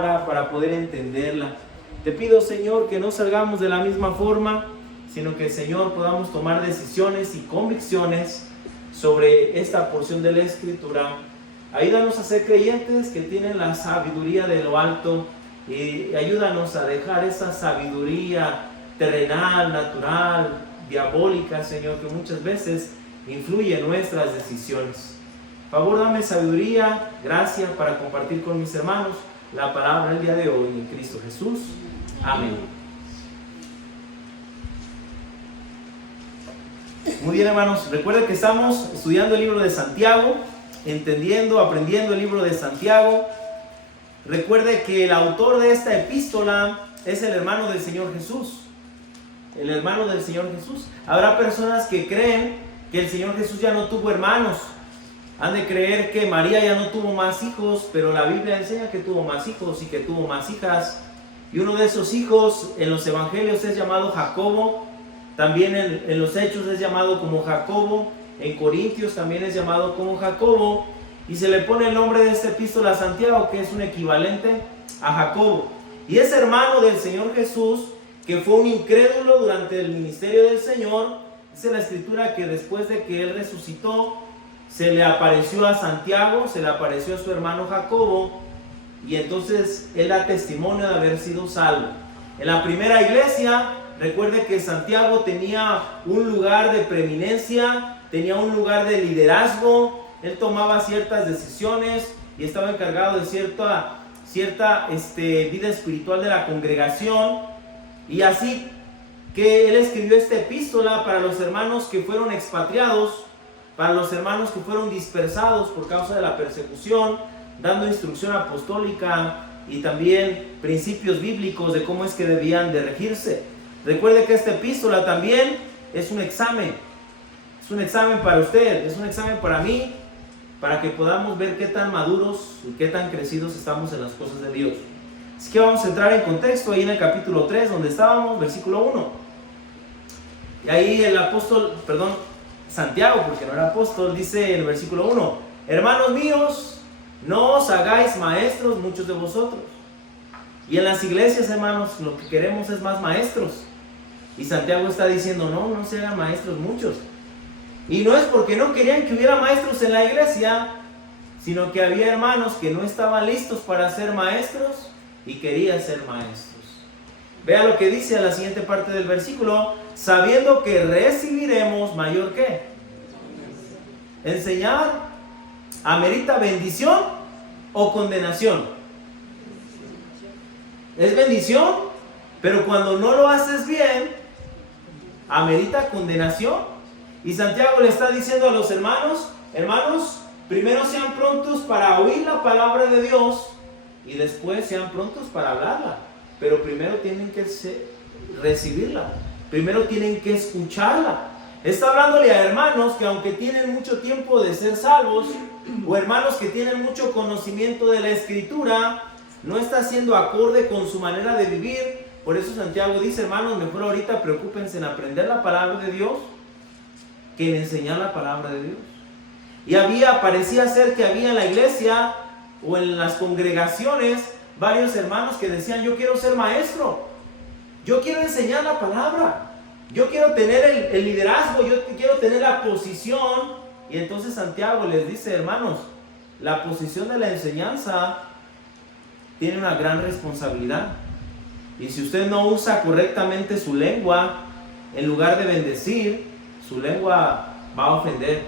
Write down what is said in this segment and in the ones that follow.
para poder entenderla. Te pido, Señor, que no salgamos de la misma forma, sino que, Señor, podamos tomar decisiones y convicciones sobre esta porción de la Escritura. Ayúdanos a ser creyentes que tienen la sabiduría de lo alto y ayúdanos a dejar esa sabiduría terrenal, natural, diabólica, Señor, que muchas veces influye en nuestras decisiones. Por favor, dame sabiduría, gracia para compartir con mis hermanos la palabra el día de hoy en Cristo Jesús. Amén. Muy bien, hermanos, recuerden que estamos estudiando el libro de Santiago, entendiendo, aprendiendo el libro de Santiago. Recuerde que el autor de esta epístola es el hermano del Señor Jesús. El hermano del Señor Jesús. Habrá personas que creen que el Señor Jesús ya no tuvo hermanos. Han de creer que María ya no tuvo más hijos, pero la Biblia enseña que tuvo más hijos y que tuvo más hijas. Y uno de esos hijos en los evangelios es llamado Jacobo. También en los Hechos es llamado como Jacobo. En Corintios también es llamado como Jacobo. Y se le pone el nombre de esta epístola a Santiago, que es un equivalente a Jacobo. Y es hermano del Señor Jesús, que fue un incrédulo durante el ministerio del Señor. Dice la Escritura que después de que Él resucitó, se le apareció a Santiago, se le apareció a su hermano Jacobo, y entonces él da testimonio de haber sido salvo. En la primera iglesia, recuerde que Santiago tenía un lugar de preeminencia, tenía un lugar de liderazgo, él tomaba ciertas decisiones y estaba encargado de cierta vida espiritual de la congregación, y así que él escribió esta epístola para los hermanos que fueron expatriados, para los hermanos que fueron dispersados por causa de la persecución, dando instrucción apostólica y también principios bíblicos de cómo es que debían de regirse. Recuerde que esta epístola también es un examen para usted, es un examen para mí, para que podamos ver qué tan maduros y qué tan crecidos estamos en las cosas de Dios. Así que vamos a entrar en contexto ahí en el capítulo 3, donde estábamos, versículo 1. Y ahí el Santiago, porque no era apóstol, dice en el versículo 1: hermanos míos, no os hagáis maestros muchos de vosotros. Y en las iglesias, hermanos, lo que queremos es más maestros. Y Santiago está diciendo, no se hagan maestros muchos. Y no es porque no querían que hubiera maestros en la iglesia, sino que había hermanos que no estaban listos para ser maestros y querían ser maestros. Vea lo que dice a la siguiente parte del versículo: sabiendo que recibiremos mayor ¿qué? Enseñar amerita bendición o condenación. Es bendición, pero cuando no lo haces bien, amerita condenación. Y Santiago le está diciendo a los hermanos, primero sean prontos para oír la palabra de Dios y después sean prontos para hablarla. Pero primero tienen que recibirla, primero tienen que escucharla. Está hablándole a hermanos que aunque tienen mucho tiempo de ser salvos, o hermanos que tienen mucho conocimiento de la Escritura, no está siendo acorde con su manera de vivir. Por eso Santiago dice, hermanos, mejor ahorita preocúpense en aprender la palabra de Dios que en enseñar la palabra de Dios. Y parecía ser que había en la iglesia o en las congregaciones varios hermanos que decían, yo quiero ser maestro, yo quiero enseñar la palabra, yo quiero tener el liderazgo, yo quiero tener la posición. Y entonces Santiago les dice, hermanos, la posición de la enseñanza tiene una gran responsabilidad. Y si usted no usa correctamente su lengua, en lugar de bendecir, su lengua va a ofender,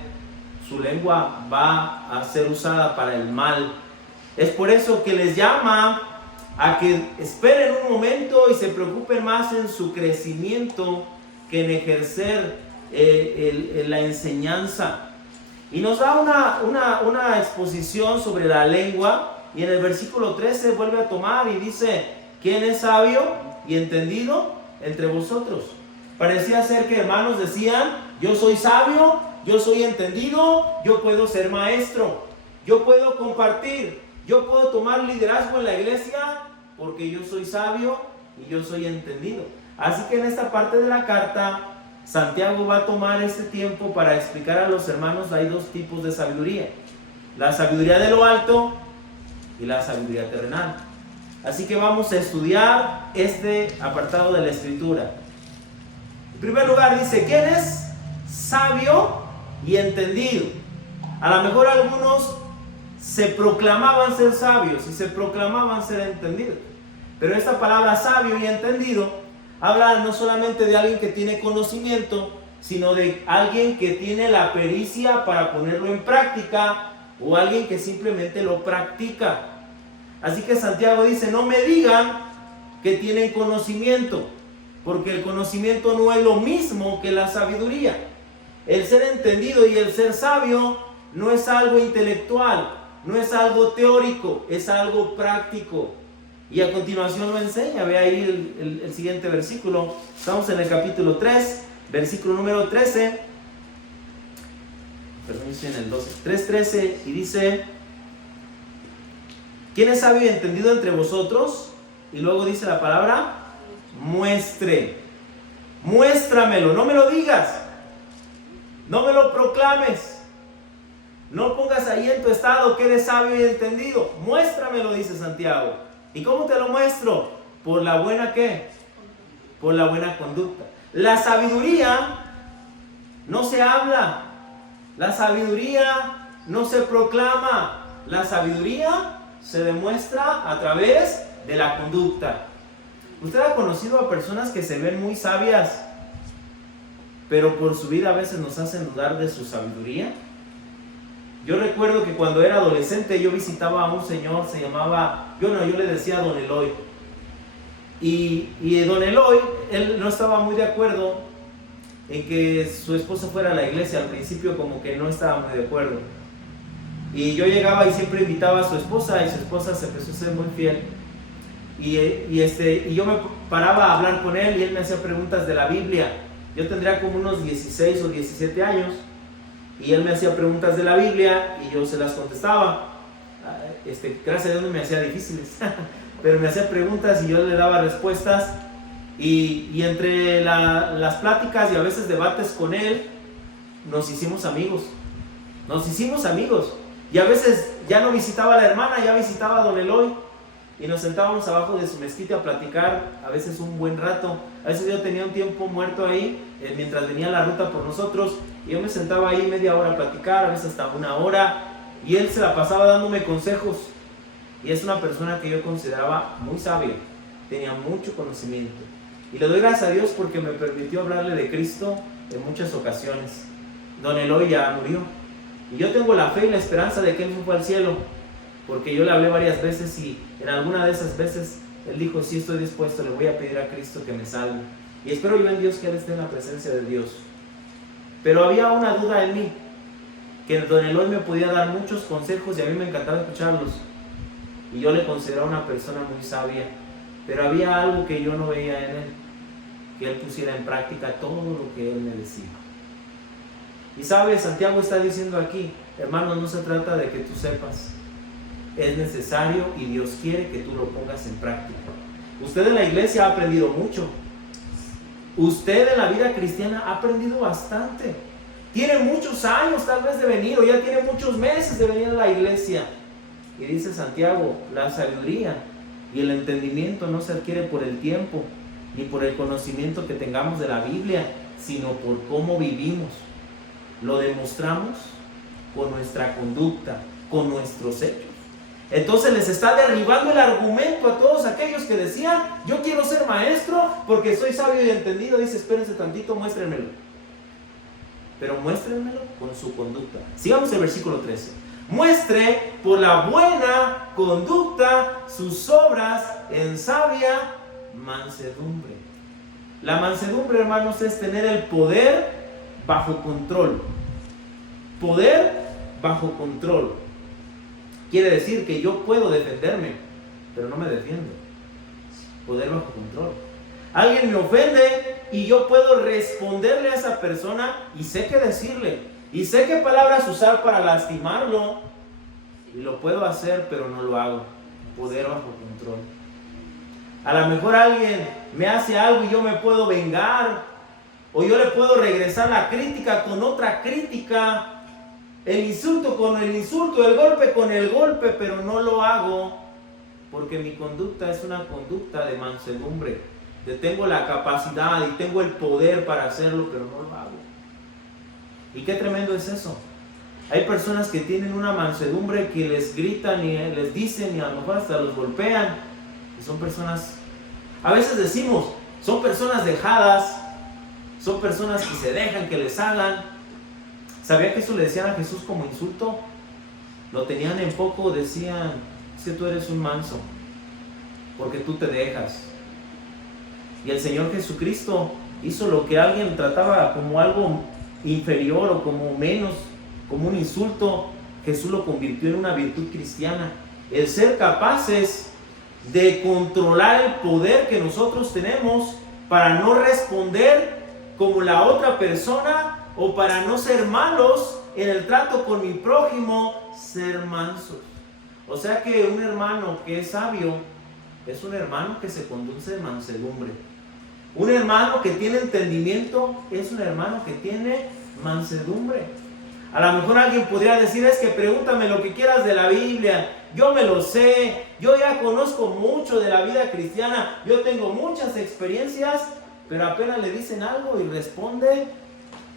su lengua va a ser usada para el mal. Es por eso que les llama a que esperen un momento y se preocupen más en su crecimiento que en ejercer la enseñanza. Y nos da una exposición sobre la lengua, y en el versículo 13 vuelve a tomar y dice, ¿quién es sabio y entendido entre vosotros? Parecía ser que hermanos decían, yo soy sabio, yo soy entendido, yo puedo ser maestro, yo puedo compartir, yo puedo tomar liderazgo en la iglesia porque yo soy sabio y yo soy entendido. Así que en esta parte de la carta, Santiago va a tomar este tiempo para explicar a los hermanos, hay dos tipos de sabiduría: la sabiduría de lo alto y la sabiduría terrenal. Así que vamos a estudiar este apartado de la Escritura. En primer lugar dice, ¿quién es sabio y entendido? A lo mejor algunos se proclamaban ser sabios y se proclamaban ser entendidos. Pero esta palabra sabio y entendido habla no solamente de alguien que tiene conocimiento, sino de alguien que tiene la pericia para ponerlo en práctica o alguien que simplemente lo practica. Así que Santiago dice, no me digan que tienen conocimiento, porque el conocimiento no es lo mismo que la sabiduría. El ser entendido y el ser sabio no es algo intelectual, no es algo teórico, es algo práctico. Y a continuación lo enseña. Ve ahí el siguiente versículo. Estamos en el capítulo 3, versículo número 13. Perdón, estoy en el 12. 3:13 y dice, ¿quién es sabio y entendido entre vosotros? Y luego dice la palabra, muestre. Muéstramelo, no me lo digas. No me lo proclames. No pongas ahí en tu estado que eres sabio y entendido. Muéstramelo, dice Santiago. ¿Y cómo te lo muestro? Por la buena ¿qué? Por la buena conducta. La sabiduría no se habla. La sabiduría no se proclama. La sabiduría se demuestra a través de la conducta. ¿Usted ha conocido a personas que se ven muy sabias, pero por su vida a veces nos hacen dudar de su sabiduría? Yo recuerdo que cuando era adolescente yo visitaba a un señor, se llamaba, yo le decía Don Eloy. Y Don Eloy, él no estaba muy de acuerdo en que su esposa fuera a la iglesia. Al principio como que no estaba muy de acuerdo. Y yo llegaba y siempre invitaba a su esposa, y su esposa se empezó a ser muy fiel. Y yo me paraba a hablar con él y él me hacía preguntas de la Biblia. Yo tendría como unos 16 o 17 años. Y él me hacía preguntas de la Biblia y yo se las contestaba. Gracias a Dios no me hacía difíciles, pero me hacía preguntas y yo le daba respuestas. Y entre las pláticas y a veces debates con él, nos hicimos amigos. Y a veces ya no visitaba a la hermana, ya visitaba a Don Eloy. Y nos sentábamos abajo de su mezquite a platicar, a veces un buen rato. A veces yo tenía un tiempo muerto ahí, mientras venía la ruta por nosotros. Y yo me sentaba ahí media hora a platicar, a veces hasta una hora. Y él se la pasaba dándome consejos. Y es una persona que yo consideraba muy sabia. Tenía mucho conocimiento. Y le doy gracias a Dios porque me permitió hablarle de Cristo en muchas ocasiones. Don Eloy ya murió. Y yo tengo la fe y la esperanza de que él fue al cielo. Porque yo le hablé varias veces y en alguna de esas veces él dijo, sí, estoy dispuesto, le voy a pedir a Cristo que me salve. Y espero yo en Dios que él esté en la presencia de Dios. Pero había una duda en mí, que Don Eloy me podía dar muchos consejos y a mí me encantaba escucharlos. Y yo le consideraba una persona muy sabia. Pero había algo que yo no veía en él, que él pusiera en práctica todo lo que él me decía. Y sabes, Santiago está diciendo aquí, hermanos, no se trata de que tú sepas. Es necesario y Dios quiere que tú lo pongas en práctica. Usted en la iglesia ha aprendido mucho. Usted en la vida cristiana ha aprendido bastante. Tiene muchos años tal vez de venir, o ya tiene muchos meses de venir a la iglesia. Y dice Santiago, la sabiduría y el entendimiento no se adquiere por el tiempo, ni por el conocimiento que tengamos de la Biblia, sino por cómo vivimos. Lo demostramos con nuestra conducta, con nuestros hechos. Entonces les está derribando el argumento a todos aquellos que decían, yo quiero ser maestro porque soy sabio y entendido. Dice, espérense tantito, muéstrenmelo. Pero muéstrenmelo con su conducta. Sigamos el versículo 13. Muestre por la buena conducta sus obras en sabia mansedumbre. La mansedumbre, hermanos, es tener el poder bajo control. Poder bajo control. Quiere decir que yo puedo defenderme, pero no me defiendo. Poder bajo control. Alguien me ofende y yo puedo responderle a esa persona y sé qué decirle. Y sé qué palabras usar para lastimarlo. Y lo puedo hacer, pero no lo hago. Poder bajo control. A lo mejor alguien me hace algo y yo me puedo vengar. O yo le puedo regresar la crítica con otra crítica. El insulto con el insulto, el golpe con el golpe, pero no lo hago porque mi conducta es una conducta de mansedumbre, de tengo la capacidad y tengo el poder para hacerlo, pero no lo hago. Y qué tremendo es eso. Hay personas que tienen una mansedumbre que les gritan y les dicen y a lo mejor hasta los golpean. Y son personas, a veces decimos, son personas dejadas, son personas que se dejan que les hagan. ¿Sabía que eso le decían a Jesús como insulto? Lo tenían en poco, decían, es que tú eres un manso, porque tú te dejas. Y el Señor Jesucristo hizo lo que alguien trataba como algo inferior o como menos, como un insulto. Jesús lo convirtió en una virtud cristiana. El ser capaces de controlar el poder que nosotros tenemos para no responder como la otra persona o para no ser malos en el trato con mi prójimo, ser mansos. O sea que un hermano que es sabio es un hermano que se conduce de mansedumbre. Un hermano que tiene entendimiento es un hermano que tiene mansedumbre. A lo mejor alguien podría decir, es que pregúntame lo que quieras de la Biblia, yo me lo sé, yo ya conozco mucho de la vida cristiana, yo tengo muchas experiencias, pero apenas le dicen algo y responde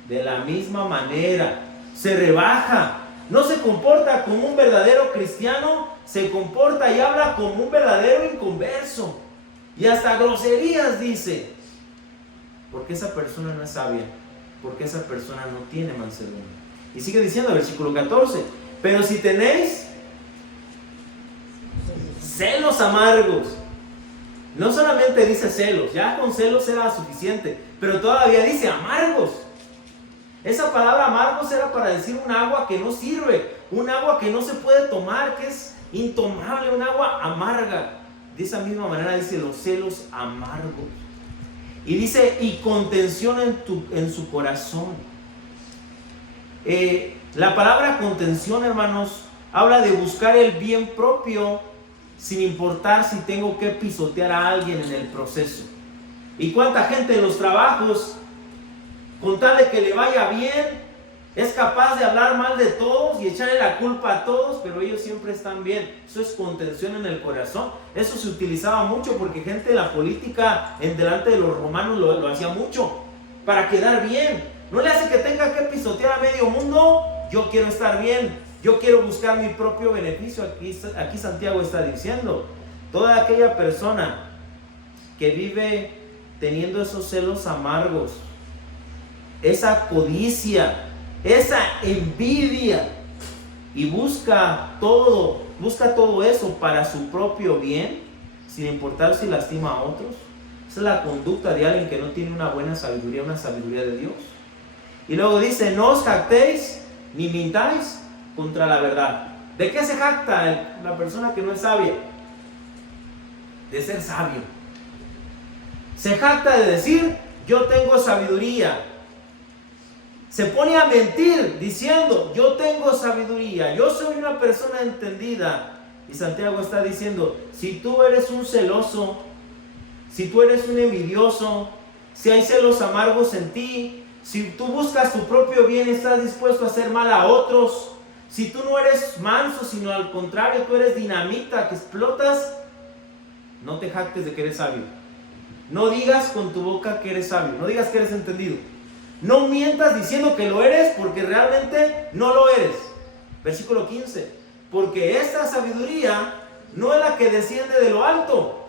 de la misma manera, se rebaja, no se comporta como un verdadero cristiano, se comporta y habla como un verdadero inconverso, y hasta groserías dice, porque esa persona no es sabia, porque esa persona no tiene mansedumbre. Y sigue diciendo, versículo 14, pero si tenéis celos amargos, no solamente dice celos, ya con celos era suficiente, pero todavía dice amargos. Esa palabra amargos era para decir un agua que no sirve, un agua que no se puede tomar, que es intomable, un agua amarga. De esa misma manera dice los celos amargos. Y dice, y contención en su corazón. La palabra contención, hermanos, habla de buscar el bien propio sin importar si tengo que pisotear a alguien en el proceso. ¿Y cuánta gente en los trabajos, con tal de que le vaya bien, es capaz de hablar mal de todos y echarle la culpa a todos, pero ellos siempre están bien? Eso es contención en el corazón. Eso se utilizaba mucho porque gente de la política en delante de los romanos lo hacía mucho para quedar bien. No le hace que tenga que pisotear a medio mundo. Yo quiero estar bien, yo quiero buscar mi propio beneficio. Aquí Santiago está diciendo, toda aquella persona que vive teniendo esos celos amargos, esa codicia, esa envidia, y busca todo eso para su propio bien, sin importar si lastima a otros. Esa es la conducta de alguien que no tiene una buena sabiduría, una sabiduría de Dios. Y luego dice, no os jactéis ni mintáis contra la verdad. ¿De qué se jacta la persona que no es sabia? De ser sabio. Se jacta de decir, yo tengo sabiduría. Se pone a mentir diciendo, yo tengo sabiduría, yo soy una persona entendida. Y Santiago está diciendo, si tú eres un celoso, si tú eres un envidioso, si hay celos amargos en ti, si tú buscas tu propio bien, estás dispuesto a hacer mal a otros, si tú no eres manso, sino al contrario, tú eres dinamita que explotas, no te jactes de que eres sabio. No digas con tu boca que eres sabio, no digas que eres entendido. No mientas diciendo que lo eres porque realmente no lo eres. Versículo 15, porque esta sabiduría no es la que desciende de lo alto.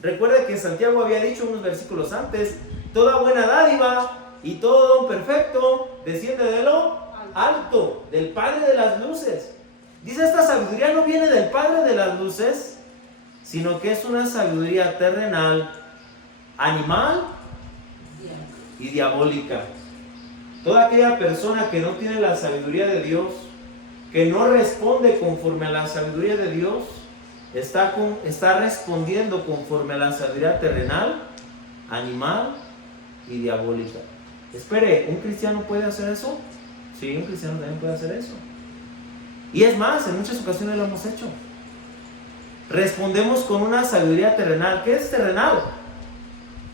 Recuerde que Santiago había dicho unos versículos antes, toda buena dádiva y todo don perfecto desciende de lo alto, del Padre de las luces. Dice, esta sabiduría no viene del Padre de las luces, sino que es una sabiduría terrenal, animal y diabólica. Toda aquella persona que no tiene la sabiduría de Dios, que no responde conforme a la sabiduría de Dios, está respondiendo conforme a la sabiduría terrenal, animal y diabólica. Espere, ¿un cristiano puede hacer eso? Sí, un cristiano también puede hacer eso. Y es más, en muchas ocasiones lo hemos hecho. Respondemos con una sabiduría terrenal. ¿Qué es terrenal?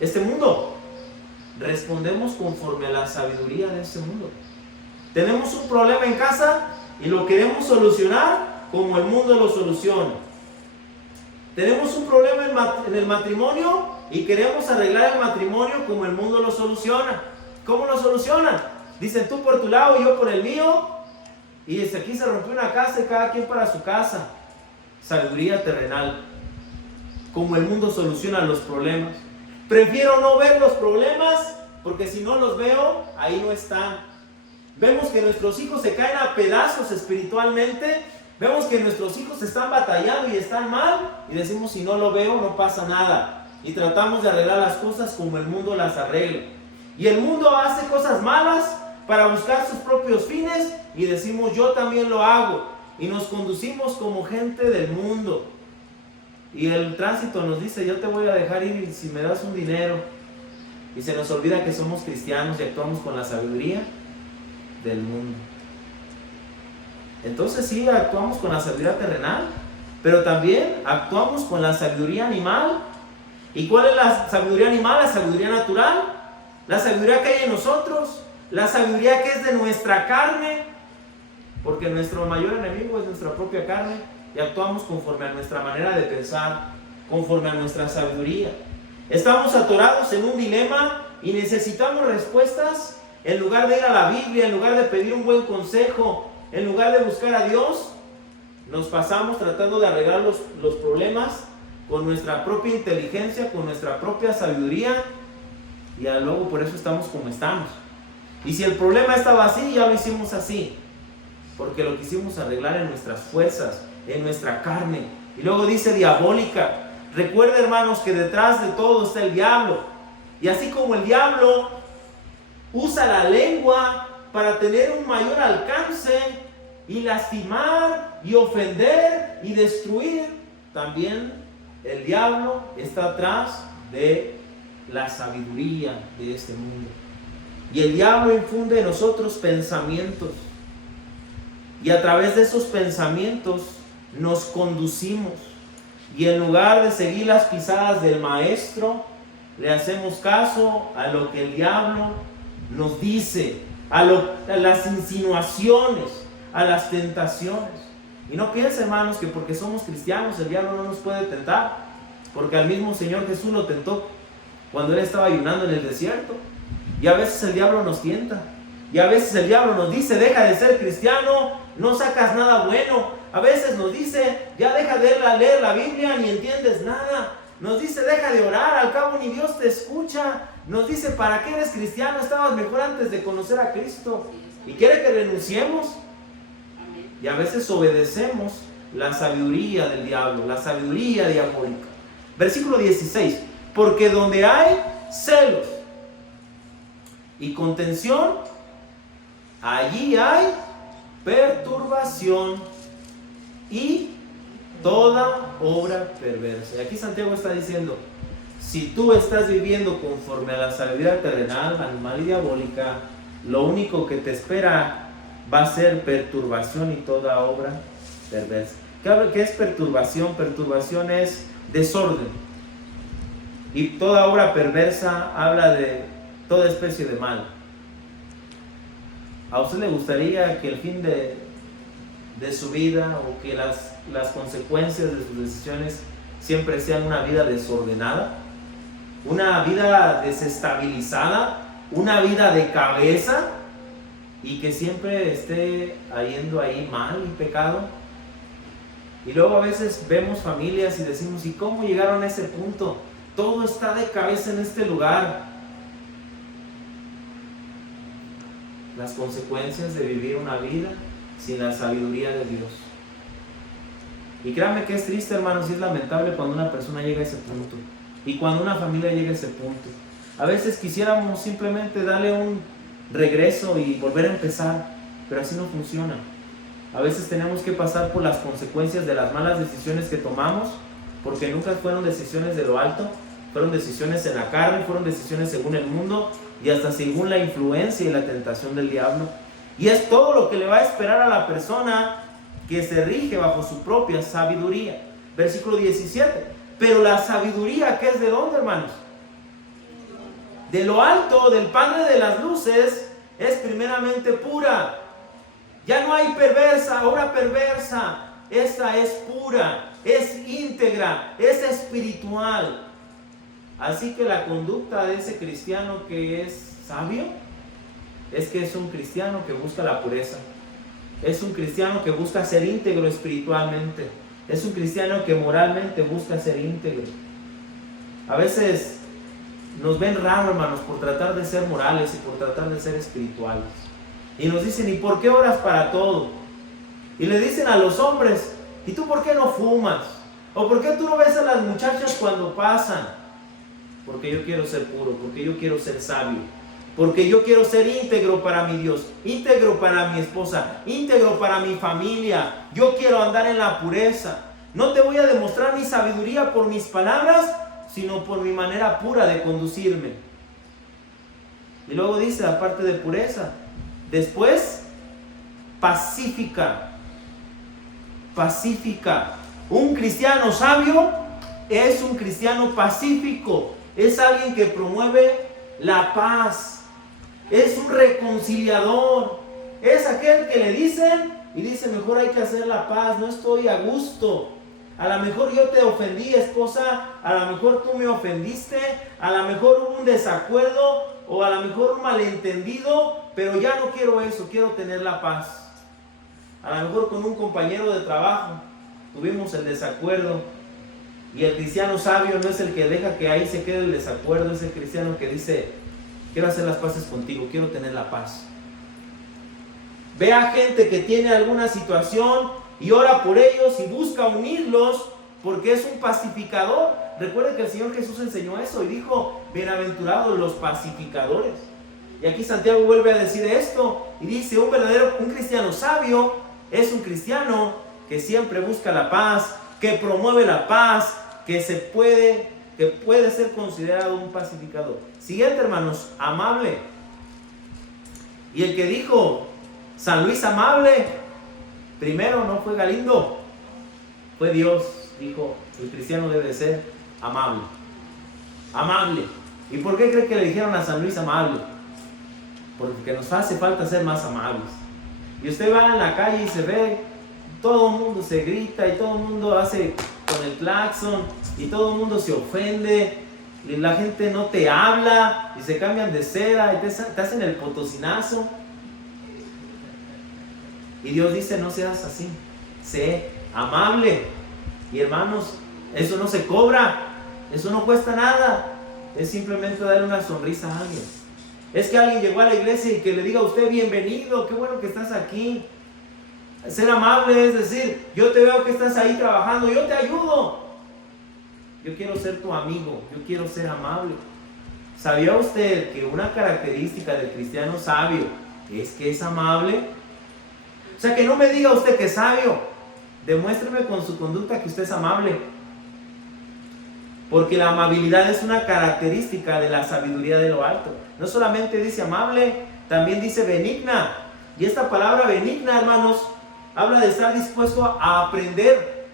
Este mundo. Respondemos conforme a la sabiduría de este mundo. Tenemos un problema en casa y lo queremos solucionar como el mundo lo soluciona. Tenemos un problema en el matrimonio y queremos arreglar el matrimonio como el mundo lo soluciona. ¿Cómo lo solucionan? Dicen tú por tu lado y yo por el mío. Y desde aquí se rompió una casa y cada quien para su casa. Sabiduría terrenal. Como el mundo soluciona los problemas. Prefiero no ver los problemas porque si no los veo, ahí no están. Vemos que nuestros hijos se caen a pedazos espiritualmente. Vemos que nuestros hijos están batallando y están mal. Y decimos, si no lo veo, no pasa nada. Y tratamos de arreglar las cosas como el mundo las arregla. Y el mundo hace cosas malas para buscar sus propios fines. Y decimos, yo también lo hago. Y nos conducimos como gente del mundo. Y el tránsito nos dice, yo te voy a dejar ir si me das un dinero. Y se nos olvida que somos cristianos y actuamos con la sabiduría del mundo. Entonces sí, actuamos con la sabiduría terrenal, pero también actuamos con la sabiduría animal. ¿Y cuál es la sabiduría animal? La sabiduría natural, la sabiduría que hay en nosotros, la sabiduría que es de nuestra carne, porque nuestro mayor enemigo es nuestra propia carne, y actuamos conforme a nuestra manera de pensar, conforme a nuestra sabiduría. Estamos atorados en un dilema y necesitamos respuestas. En lugar de ir a la Biblia, en lugar de pedir un buen consejo, en lugar de buscar a Dios, nos pasamos tratando de arreglar los problemas con nuestra propia inteligencia, con nuestra propia sabiduría, y luego por eso estamos como estamos. Y si el problema estaba así, ya lo hicimos así, porque lo quisimos arreglar en nuestras fuerzas, en nuestra carne. Y luego dice diabólica. Recuerda, hermanos, que detrás de todo está el diablo. Y así como el diablo usa la lengua para tener un mayor alcance y lastimar y ofender y destruir, también el diablo está atrás de la sabiduría de este mundo. Y el diablo infunde en nosotros pensamientos, y a través de esos pensamientos nos conducimos, y en lugar de seguir las pisadas del maestro, le hacemos caso a lo que el diablo nos dice, a las insinuaciones, a las tentaciones. Y no piensen, hermanos, que porque somos cristianos el diablo no nos puede tentar, porque al mismo Señor Jesús lo tentó cuando Él estaba ayunando en el desierto. Y a veces el diablo nos tienta, y a veces el diablo nos dice, deja de ser cristiano, no sacas nada bueno. A veces nos dice, ya deja de leer la Biblia, ni entiendes nada. Nos dice, deja de orar, al cabo ni Dios te escucha. Nos dice, ¿para qué eres cristiano? Estabas mejor antes de conocer a Cristo. Y quiere que renunciemos. Y a veces obedecemos la sabiduría del diablo, la sabiduría diabólica. Versículo 16. Porque donde hay celos y contención, allí hay perturbación y toda obra perversa. Y aquí Santiago está diciendo, si tú estás viviendo conforme a la sabiduría terrenal, animal y diabólica, lo único que te espera va a ser perturbación y toda obra perversa. ¿Qué es perturbación? Perturbación es desorden. Y toda obra perversa habla de toda especie de mal. ¿A usted le gustaría que el fin de su vida o que las consecuencias de sus decisiones siempre sean una vida desordenada? ¿Una vida desestabilizada? ¿Una vida de cabeza? Y que siempre esté yendo ahí mal y pecado. Y luego a veces vemos familias y decimos, ¿y cómo llegaron a ese punto? Todo está de cabeza en este lugar. Las consecuencias de vivir una vida sin la sabiduría de Dios. Y créanme que es triste, hermanos, y es lamentable cuando una persona llega a ese punto. Y cuando una familia llega a ese punto. A veces quisiéramos simplemente darle un regreso y volver a empezar, pero así no funciona. A veces tenemos que pasar por las consecuencias de las malas decisiones que tomamos, porque nunca fueron decisiones de lo alto, fueron decisiones en la carne, fueron decisiones según el mundo y hasta según la influencia y la tentación del diablo. Y es todo lo que le va a esperar a la persona que se rige bajo su propia sabiduría. Versículo 17. Pero la sabiduría, ¿qué es de dónde, hermanos? De lo alto, del Padre de las luces, es primeramente pura. Ya no hay perversa, obra perversa. Esta es pura. es íntegra, es espiritual. Así que la conducta de ese cristiano que es sabio es que es un cristiano que busca la pureza. Es un cristiano que busca ser íntegro espiritualmente. Es un cristiano que moralmente busca ser íntegro. A veces nos ven raro, hermanos, por tratar de ser morales y por tratar de ser espirituales. Y nos dicen, ¿y por qué oras para todo? Y le dicen a los hombres, ¿y tú por qué no fumas? ¿O por qué tú no ves a las muchachas cuando pasan? Porque yo quiero ser puro, porque yo quiero ser sabio, porque yo quiero ser íntegro para mi Dios, íntegro para mi esposa, íntegro para mi familia. Yo quiero andar en la pureza. No te voy a demostrar mi sabiduría por mis palabras, sino por mi manera pura de conducirme. Y luego dice, aparte de pureza, después, pacífica. Pacífica. Un cristiano sabio es un cristiano pacífico. Es alguien que promueve la paz. Es un reconciliador. Es aquel que le dicen y dice, mejor hay que hacer la paz, no estoy a gusto. A lo mejor yo te ofendí, esposa, a lo mejor tú me ofendiste, a lo mejor hubo un desacuerdo o a lo mejor un malentendido, pero ya no quiero eso, quiero tener la paz. A lo mejor con un compañero de trabajo tuvimos el desacuerdo y el cristiano sabio no es el que deja que ahí se quede el desacuerdo, es el cristiano que dice, quiero hacer las paces contigo, quiero tener la paz. Ve a gente que tiene alguna situación y ora por ellos y busca unirlos porque es un pacificador. Recuerden que el Señor Jesús enseñó eso y dijo, bienaventurados los pacificadores. Y aquí Santiago vuelve a decir esto y dice, un cristiano sabio es un cristiano que siempre busca la paz, que promueve la paz, que puede ser considerado un pacificador. Siguiente, hermanos, amable. Y el que dijo San Luis amable, primero no fue Galindo, fue Dios. Dijo, el cristiano debe ser amable. Amable. ¿Y por qué cree que le dijeron a San Luis amable? Porque nos hace falta ser más amables. Y usted va en la calle y se ve, todo el mundo se grita y todo el mundo hace con el claxon y todo el mundo se ofende y la gente no te habla y se cambian de cera y te hacen el potosinazo. Y Dios dice, no seas así, sé amable. Y hermanos, eso no se cobra, eso no cuesta nada, es simplemente darle una sonrisa a alguien. Es que alguien llegó a la iglesia y que le diga a usted, bienvenido, qué bueno que estás aquí. Ser amable es decir, yo te veo que estás ahí trabajando, yo te ayudo. Yo quiero ser tu amigo, yo quiero ser amable. ¿Sabía usted que una característica del cristiano sabio es que es amable? O sea, que no me diga usted que es sabio, demuéstreme con su conducta que usted es amable. Porque la amabilidad es una característica de la sabiduría de lo alto. No solamente dice amable, también dice benigna. Y esta palabra benigna, hermanos, habla de estar dispuesto a aprender.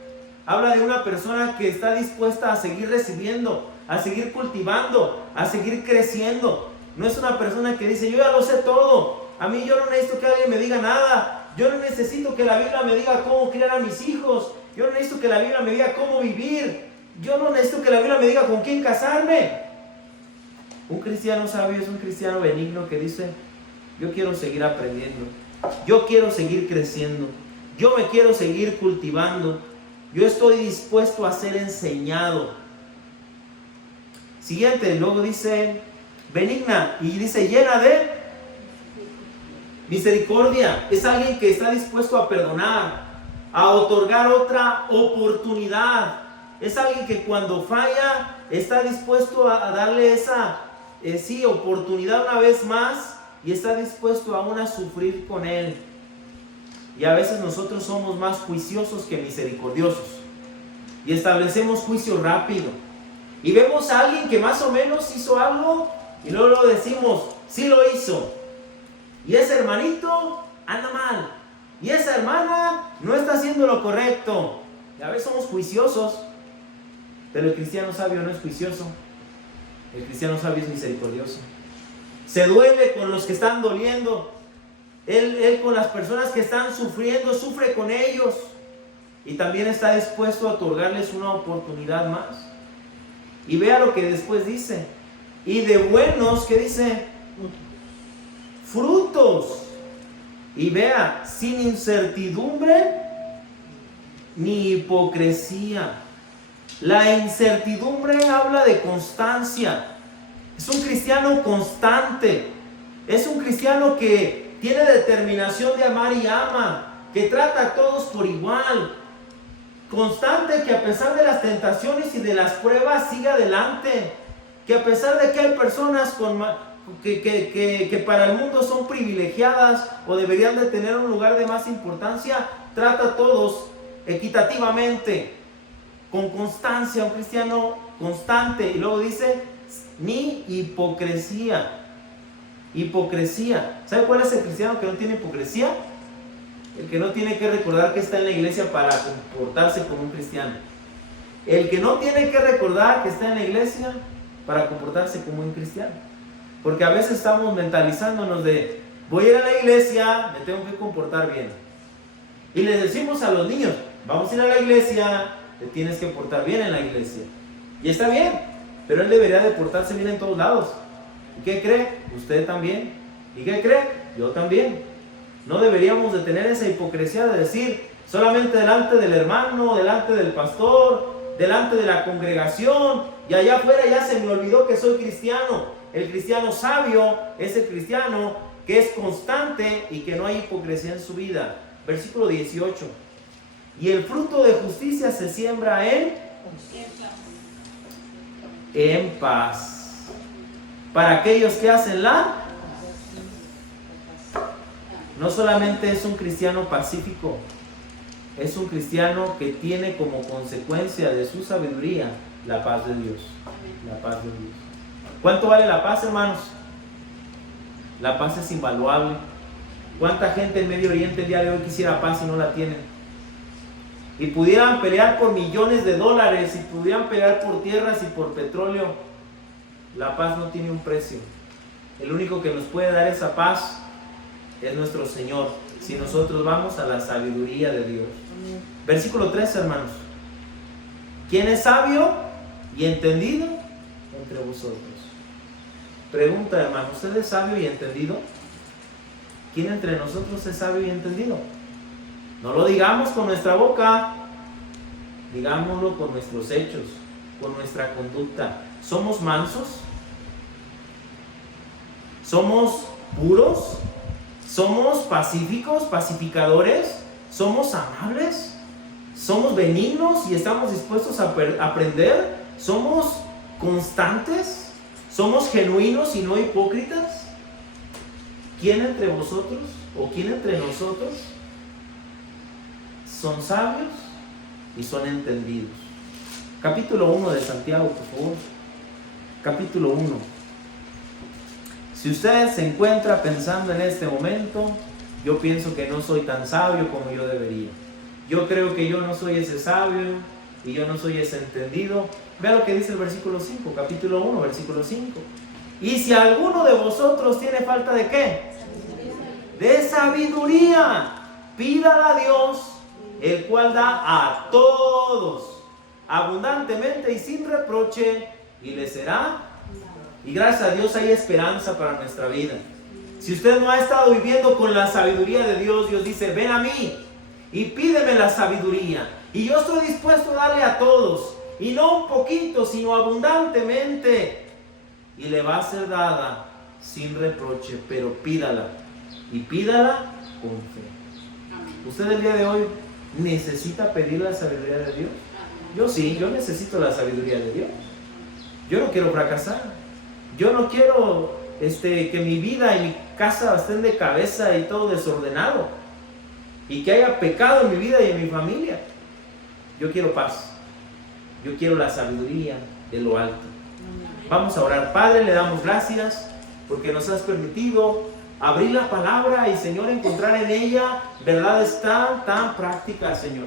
Habla de una persona que está dispuesta a seguir recibiendo, a seguir cultivando, a seguir creciendo. No es una persona que dice, yo ya lo sé todo. A mí yo no necesito que alguien me diga nada. Yo no necesito que la Biblia me diga cómo criar a mis hijos. Yo no necesito que la Biblia me diga cómo vivir. Yo no necesito que la Biblia me diga con quién casarme. Un cristiano sabio es un cristiano benigno que dice, yo quiero seguir aprendiendo. Yo quiero seguir creciendo. Yo me quiero seguir cultivando. Yo estoy dispuesto a ser enseñado. Siguiente, luego dice benigna y dice llena de misericordia. Es alguien que está dispuesto a perdonar, a otorgar otra oportunidad. Es alguien que cuando falla está dispuesto a darle esa oportunidad una vez más y está dispuesto aún a sufrir con él. Y a veces nosotros somos más juiciosos que misericordiosos y establecemos juicio rápido. Y vemos a alguien que más o menos hizo algo y luego lo decimos, sí lo hizo. Y ese hermanito anda mal. Y esa hermana no está haciendo lo correcto. Y a veces somos juiciosos. Pero el cristiano sabio no es juicioso. El cristiano sabio es misericordioso. Se duele con los que están doliendo. Él con las personas que están sufriendo, sufre con ellos. y también está dispuesto a otorgarles una oportunidad más. Y vea lo que después dice. Y de buenos, ¿qué dice? Frutos. Y vea, sin incertidumbre ni hipocresía. La incertidumbre habla de constancia. Es un cristiano constante. Es un cristiano que tiene determinación de amar y ama, que trata a todos por igual. Constante, que a pesar de las tentaciones y de las pruebas sigue adelante. Que a pesar de que hay personas que para el mundo son privilegiadas o deberían de tener un lugar de más importancia, trata a todos equitativamente, con constancia, un cristiano constante. Y luego dice, ni hipocresía. Hipocresía. ¿Sabe cuál es el cristiano que no tiene hipocresía? El que no tiene que recordar que está en la iglesia para comportarse como un cristiano. El que no tiene que recordar que está en la iglesia para comportarse como un cristiano. Porque a veces estamos mentalizándonos de, voy a ir a la iglesia, me tengo que comportar bien. Y les decimos a los niños, vamos a ir a la iglesia, te tienes que portar bien en la iglesia. Y está bien, pero él debería de portarse bien en todos lados. ¿Y qué cree? Usted también. ¿Y qué cree? Yo también. No deberíamos de tener esa hipocresía de decir, solamente delante del hermano, delante del pastor, delante de la congregación, y allá afuera ya se me olvidó que soy cristiano. El cristiano sabio es el cristiano que es constante y que no hay hipocresía en su vida. Versículo 18. Y el fruto de justicia se siembra en paz. Para aquellos que hacen no solamente es un cristiano pacífico, es un cristiano que tiene como consecuencia de su sabiduría la paz de Dios. La paz de Dios. ¿Cuánto vale la paz, hermanos? La paz es invaluable. ¿Cuánta gente en Medio Oriente el día de hoy quisiera paz y no la tienen? Y pudieran pelear por millones de dólares, y pudieran pelear por tierras y por petróleo. La paz no tiene un precio. El único que nos puede dar esa paz es nuestro Señor, si nosotros vamos a la sabiduría de Dios. Versículo 3, hermanos. ¿Quién es sabio y entendido entre vosotros? Pregunta, hermano, ¿usted es sabio y entendido? ¿Quién entre nosotros es sabio y entendido? No lo digamos con nuestra boca, digámoslo con nuestros hechos, con nuestra conducta. ¿Somos mansos? ¿Somos puros? ¿Somos pacíficos, pacificadores? ¿Somos amables? ¿Somos benignos y estamos dispuestos a aprender? ¿Somos constantes? ¿Somos genuinos y no hipócritas? ¿Quién entre vosotros o quién entre nosotros son sabios y son entendidos? Capítulo 1 de Santiago, por favor. Capítulo 1. Si usted se encuentra pensando en este momento, yo pienso que no soy tan sabio como yo debería. Yo creo que yo no soy ese sabio y yo no soy ese entendido. Vea lo que dice el versículo 5, capítulo 1, versículo 5. Y si alguno de vosotros tiene falta de ¿qué? De sabiduría, pídala a Dios, el cual da a todos abundantemente y sin reproche, y le será. Y gracias a Dios hay esperanza para nuestra vida. Si usted no ha estado viviendo con la sabiduría de Dios, Dios dice, ven a mí y pídeme la sabiduría. Y yo estoy dispuesto a darle a todos. Y no un poquito, sino abundantemente. Y le va a ser dada sin reproche, pero pídala. Y pídala con fe. ¿Usted el día de hoy necesita pedir la sabiduría de Dios? Yo sí, yo necesito la sabiduría de Dios. Yo no quiero fracasar. Yo no quiero que mi vida y mi casa estén de cabeza y todo desordenado. Y que haya pecado en mi vida y en mi familia. Yo quiero paz. Yo quiero la sabiduría de lo alto. Vamos a orar. Padre, le damos gracias porque nos has permitido abrir la palabra y, Señor, encontrar en ella verdades tan prácticas, Señor.